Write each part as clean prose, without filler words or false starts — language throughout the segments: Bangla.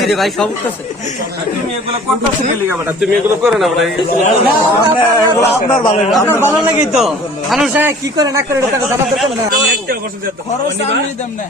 উঠতেছি রে ভাই, সব উঠতেছে। তুমি এগুলো করতেছো কি লিগা বেটা? তুমি এগুলো করে না ভাই। আপনার ভালো লাগেই তো। মানুষ কি করে না করে এটা জানার দরকার না। খরচ আমি দেব না।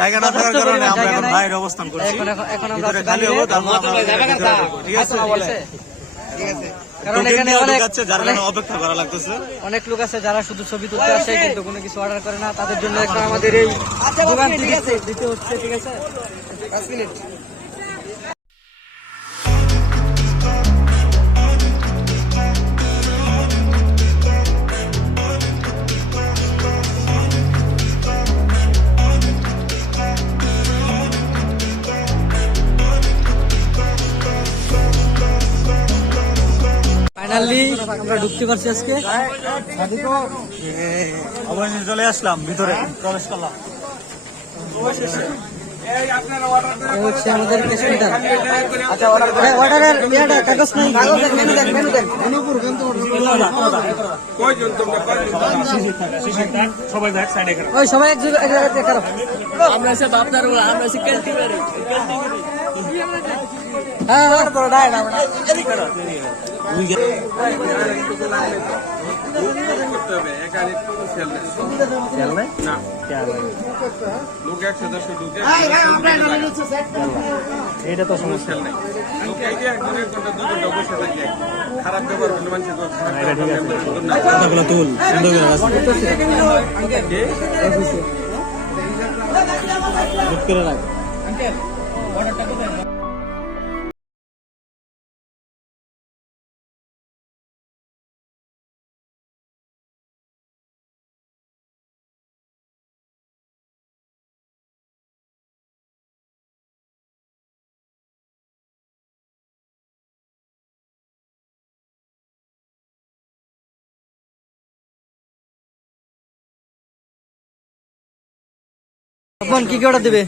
জায়গা না থাকার কারণে আমরা এখন বাইরে অবস্থান করছি। এখন আমরা খালি হবো, তারপর ঠিক আছে। কারণ এখানে অপেক্ষা করা লাগতেছে। অনেক লোক আছে যারা শুধু ছবি তুলতে আসে কিন্তু কোনো কিছু অর্ডার করে না, তাদের জন্য এখন আমাদের এই দোকান দিতে হচ্ছে। ঠিক আছে, 5 মিনিট। ফাইনালি আমরা ঢুকতে পারছি আজকে। অবশেষে চলে আসলাম, ভিতরে প্রবেশ করলাম। হচ্ছে আমাদের পেশেন্টার। আচ্ছা, অর্ডারের মেয়াটা কাগজ নাই, মেনু দেন। সবাই ব্যাক সাইডে করো। ওই সবাই এক জায়গাতে করো। আমরা এসে বাপদার আমরা এসে ক্যালটিভেরে হ্যাঁ করো, ডাইরেক্ট আমরা করতে হবে। একারে কোনো সেল নাই না, লোক 100 ঢুকে এটা তো সমস্যা। সেল নাই। লোক এই যে 1 ঘন্টা 2 ঘন্টা বসে থাকে, খারাপ ব্যবহার করলে মানুষের কথাগুলো তুল সুন্দর করে রাখ। তখন কি অর্ডার দেবে?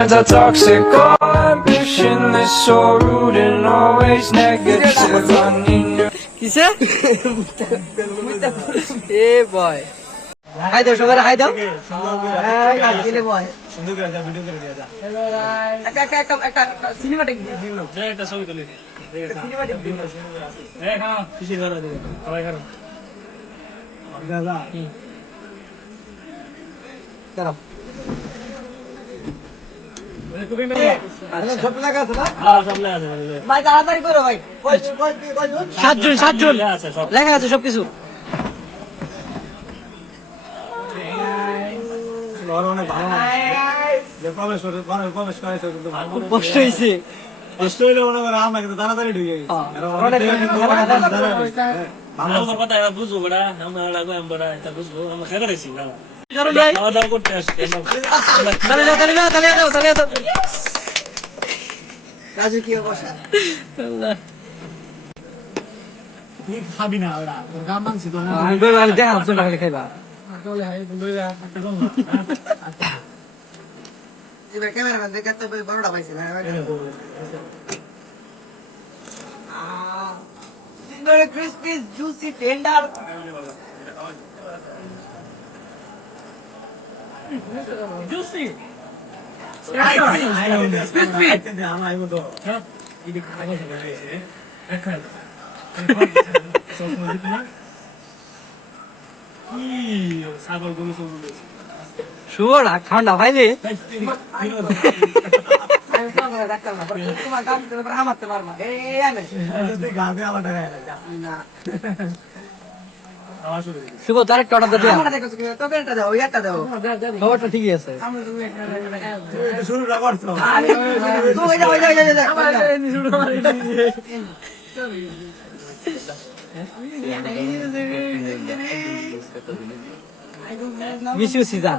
Friends are toxic, all ambitionless, so rude and always negative. I need you. কিসে এ বয় হাই দাও সবাই হাই দাও সিনেমাটিক একটা ছবি তুলি খুশি করো সবাই করো দাঁড়াও সব লেখা আছে ভাই তাড়াতাড়ি করো ভাই সাতজন আছে সব লেখা আছে সবকিছু অনেক ভালো প্রবেশ করেছে কিন্তু খুব কষ্ট হয়েছে কষ্ট হইলে মনে করে আমরা কিন্তু তাড়াতাড়ি ঢুকে গেছি ভালো কথা এরা বুঝবো বেড়া আমরা আমরা এটা বুঝবো আমরা খেতে রয়েছি খাওয়া দাওয়া করতে আসছি রাজু কি অবস্থা খাবি না ওরা গাম মানছি তো আমি দেখাম চল খালি খাইবা এবার ক্যামেরাম্যান দেখে তো বড়টা পাইছে না সিঙ্গারে ক্রিসপি জুসি টেন্ডার জুসি ছাগল গরু শুয়োর ঠান্ডা ভাইলে শুভ তার একটা অর্ডার দাও খবরটা ঠিকই আছে শুরুটা করছো মিস ইউ সিজন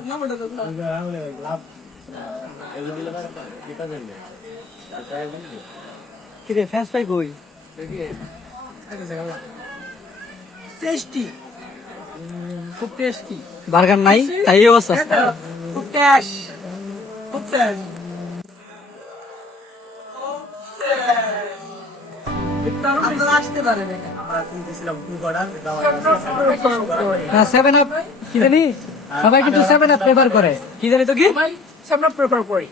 কিরে ফ্যান্স পাই কই টেস্টি খুব টেস্টি বার্গার নাই তাই এই অবস্থা খুব টেস্ট খুব টেস্ট আসতে পারে সেভেন আপ কি জানি সবাই কিন্তু সেভেন আপ প্রেফার করে কি জানি তো কি সেভেন আপ প্রেফার করি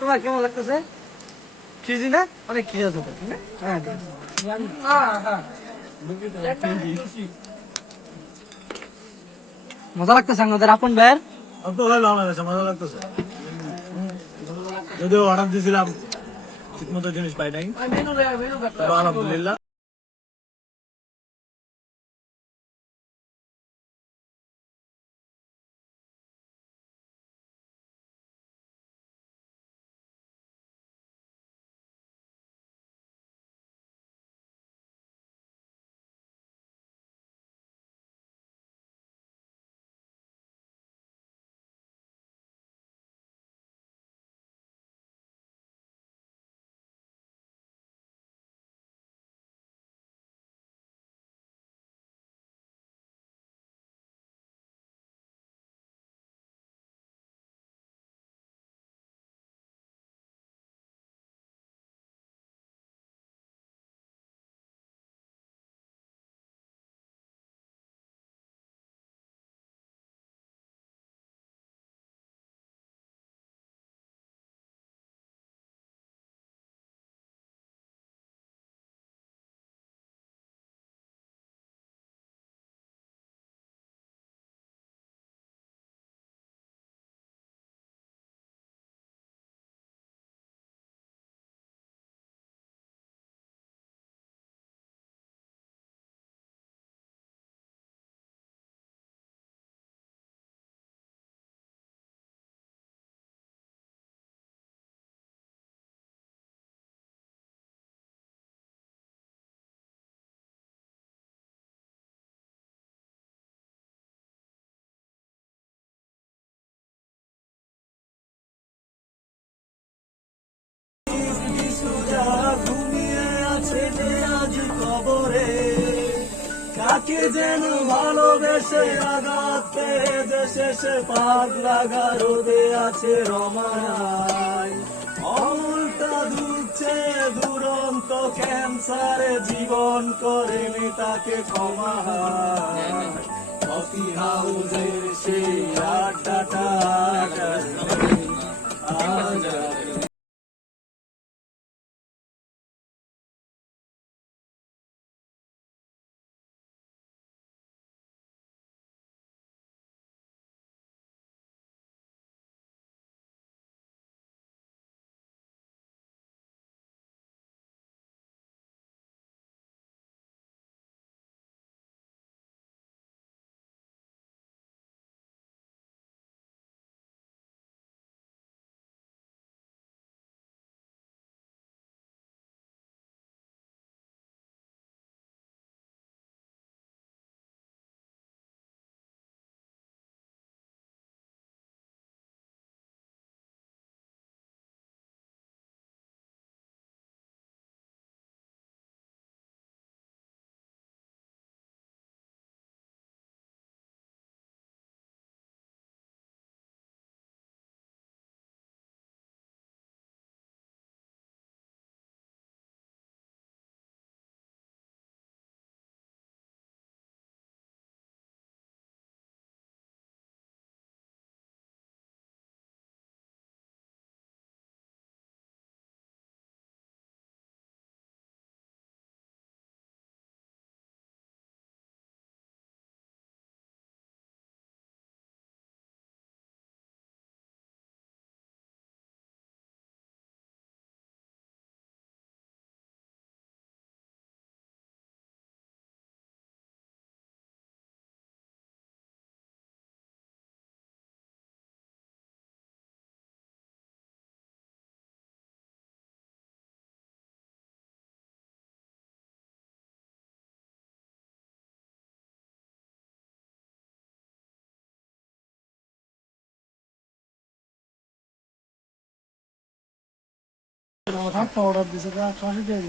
তোমার কেমন লাগতেছে খিজি না অনেক খিজি আছে মজা লাগতেছে আমাদের আপন ভাইয়ের মজা লাগতেছে যদিও অর্ডার দিয়েছিলাম ঠিক মতো জিনিস পাই নাই আলহামদুলিল্লাহ কি যেন ভালোবেসে আঘাত পেয়ে যে শেষে পাগলা গারদে আছে রমানায়, অমলটা দুচ্ছে দুরন্ত ক্যান্সারে জীবন করেনি তাকে ক্ষমা। কফি হাউজের সেই আড্ডাটা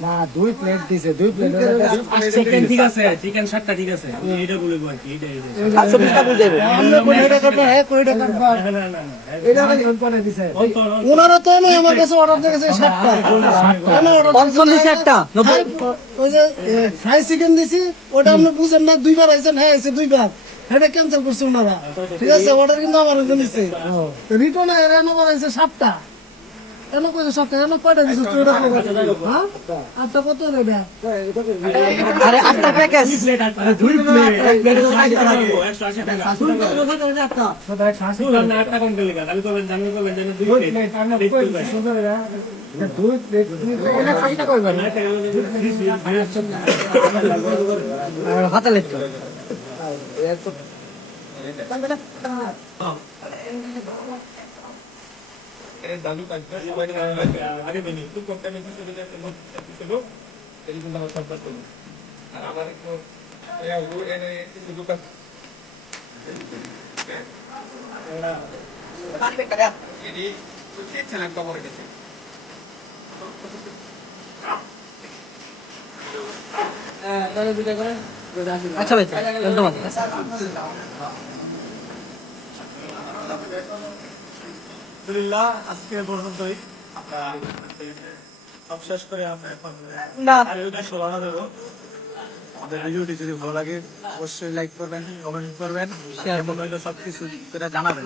না 2 প্লেট দিছে 2 প্লেট চিকেন ঠিক আছে, চিকেন 7টা ঠিক আছে, আমি এটা বলবো আর কি, এটা আচ্ছা বিস্তার বুঝে যাবে আমরা কোন এটা করতে হ্যাঁ কোন এটা করব না এটা কোন করে দিছে ওনারা তো আমি আমার কাছে অর্ডার দিয়েছে 7টা আমি অর্ডার 45 একটা ওই যে ফ্রাই চিকেন দিছি ওটা আপনি বুঝেন না দুইবার আইছেন হ্যাঁ আইছে দুইবার এটা ক্যান্সেল করছে ওনারা ঠিক আছে অর্ডার কিন্তু আমার জন্যছে রিটার্ন এর নাম্বার আইছে 7টা এনো কই সব কেন পড়ে দিছ তুই এটা হ্যাঁ আচ্ছা কত রে আরে 8টা প্যাকেজ 2 প্লেট এক প্লেটে 60 টাকা 180 টাকা না 8টা কোন লেখা আমি তো জানি 2 প্লেট আমি 2 প্লেট এটা 60 টাকা কইবেন হাতে লিখতো আগে দিন একটু কমটা মেশিন করে দিতে ছিল এই কিন্তু আমার সম্পর্ক আর আমার একটু এনে কিছু দোকান এডি কি চ্যানেল কভার করতে তাহলে দুটো করে আচ্ছা ভাই ধন্যবাদ আলহামদুলিল্লাহ আজকে পর্যন্তই আমরা সব শেষ করে আমরা এখন না আর ওইটা শোনা দেবো। আমাদের ভিডিওটি যদি ভালো লাগে অবশ্যই লাইক করবেন, কমেন্ট করবেন, শেয়ার করবেন, সবকিছু জানাবেন।